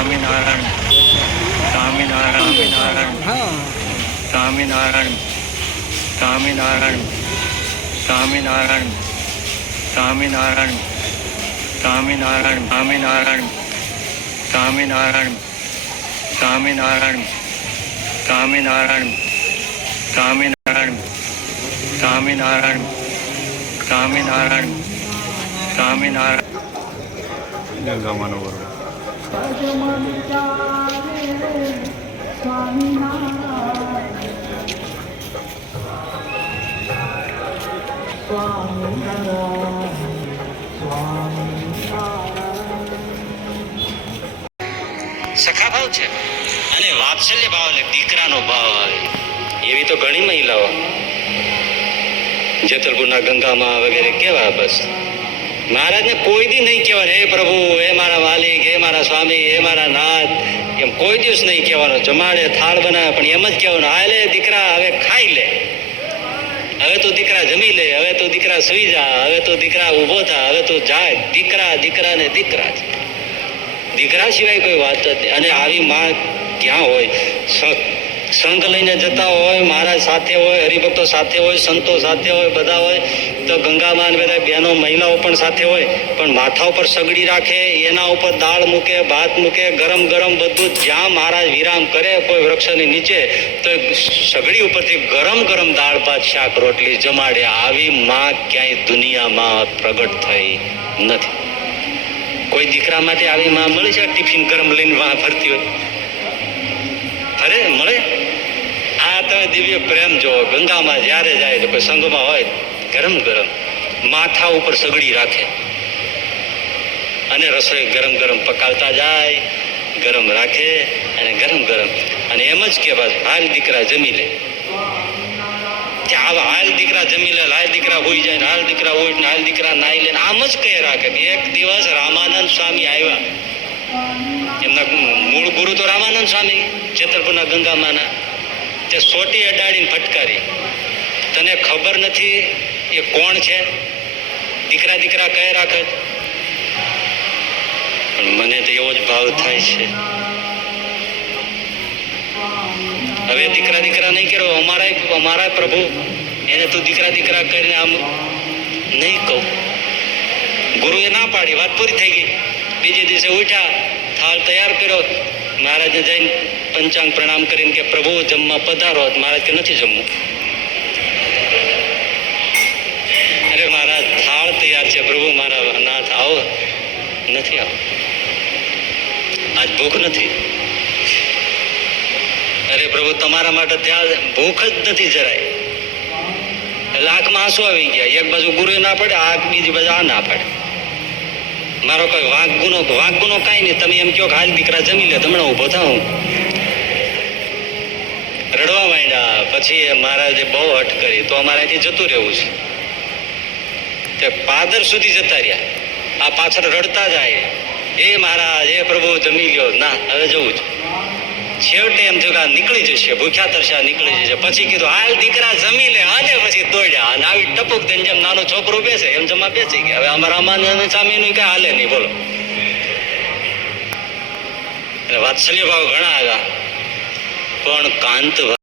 સ્વામિનારાયણ સ્વામિનારાયણ સ્વામિનારાયણ હા સ્વામિનારાયણ સ્વામિનારાયણ સ્વામિનારાયણ સ્વામિનારાયણ સ્વામિનારાયણ સ્વામિનારાયણ સ્વામિનારાયણ સ્વામિનારાયણ સ્વામિનારાયણ સ્વામિનારાયણ સ્વામિનારાયણ સ્વામિનારાયણ સ્વામિનારાયણ ગંગામાનો વરદ સખા ભાવ છે. અને વાત્સલ્ય ભાવ એટલે દીકરાનો ભાવ એવી તો ઘણી મહિલાઓ. જેતલપુરના ગંગામાં વગેરે કેવા બસ. મહારાજને કોઈ દી નહીં કહેવાનું હે પ્રભુ, હે મારા માલિક, હે મારા સ્વામી, હે મારા નાથ. એમ કોઈ દિવસ નહીં કહેવાનો, જમાડે, થાળ બનાવે. પણ એમ જ કહેવાનું, હા, લે દીકરા, હવે ખાઈ લે. હવે તો દીકરા જમી લે, હવે તો દીકરા સુઈ જા, હવે તો દીકરા ઊભો થા, હવે તો જાય દીકરા દીકરા ને દીકરા દીકરા સિવાય કોઈ વાત જ નહીં. અને આવી માં ક્યાં હોય? સંઘ લઈને જતા હોય મહારાજ સાથે હોય, હરિભક્તો સાથે હોય, સંતો સાથે હોય, બધા હોય, તો ગંગામાં બધા બહેનો મહિલાઓ પણ સાથે હોય, પણ માથા ઉપર સગડી રાખે, એના ઉપર દાળ મૂકે, ભાત મૂકે, ગરમ ગરમ બધું જ્યાં મહારાજ વિરામ કરે, કોઈ વૃક્ષની નીચે, તો સગડી ઉપરથી ગરમ ગરમ દાળ ભાત, શાક, રોટલી જમાડે. આવી માં ક્યાંય દુનિયામાં પ્રગટ થઈ નથી. કોઈ દીકરા માટે આવી માં મળી છે? ટિફિન ગરમ લઈને વાહ ફરતી હોય? આ તમે દિવ્ય પ્રેમ જો ગંગામાં જ્યારે જાય તો કોઈ સંઘમાં હોય, ગરમ ગરમ માથા ઉપર સગડી રાખે. અને રસોઈ ગરમ ગરમ પકાવતા જાય, ગરમ રાખે અને ગરમ ગરમ. અને એમ જ કે બસ, હાલ દીકરા જમી લે. આવા, હાલ દીકરા જમી લે, હાલ દીકરા હોઈ જાય હાલ દીકરા હોય ને હાલ દીકરા નાઈ લે આમ જ કહે રાખે. એક દિવસ રામાનંદ સ્વામી આવ્યા. એમના મૂળ ગુરુ તો રામાનંદ સ્વામી છેતરપુરના ગંગામાના તે સોટી અડાડીને ફટકારી. તને ખબર નથી એ કોણ છે? દીકરા દીકરા કહે રાખે. પણ મને તો એવો જ ભાવ થાય છે. હવે દીકરા દીકરા નહીં કર્યો અમારા અમારા પ્રભુ, એને તું દીકરા દીકરા કરીને આમ નહીં કહું. ગુરુએ ના પાડી, વાત પૂરી થઈ ગઈ. બીજે દિવસે ઉઠ્યા, થાળ તૈયાર કર્યો. મહારાજને જઈને પંચાંગ પ્રણામ કરીને કે પ્રભુ, જમવા પધારો. મહારાજ કે નથી જમવું? અરે મહારાજ, થાળ તૈયાર છે પ્રભુ, મારા નાથ આવો. નથી આવો. આજ ભૂખ નથી. અરે પ્રભુ, તમારા માટે ત્યાં ભૂખ જ નથી જરાય. એટલે આંખમાં આંસુ આવી ગયા. એક બાજુ ગુરુ ના પડે આગ બીજી બાજુ આ ના પડે. મારો કોઈ વાંક ગુનો વાંક ગુનો કાંઈ નહીં. તમે એમ કહો કે હાલ દીકરા જમી લે તમને ઊભો થાઉં. રડવા માંડ્યા પછી મહારાજે બહુ હટ કરી, તો અમારે અહીંથી જતું રહેવું છે. તે પાદર સુધી જતા રહ્યા. આ પાછળ રડતા જાય. એ મહારાજ, એ પ્રભુ જમી ગયો ના, હવે જવું છે. છેવટે એમ થયું કે નીકળી જશે. ભૂખ્યા તરસ્યા નીકળી જશે. પછી કીધું, હાલ દીકરા જમી લે. અને પછી દોડ્યા. અને આવી ટપુક દઈને જેમ નાનો છોકરો બેસે, એમ જમા બેસી ગયા. હવે અમારા માના સામે નું કઈ હાલે નહીં. બોલો. વાત્સલ્ય ભાવ ઘણા આવ્યા. પણ કાંત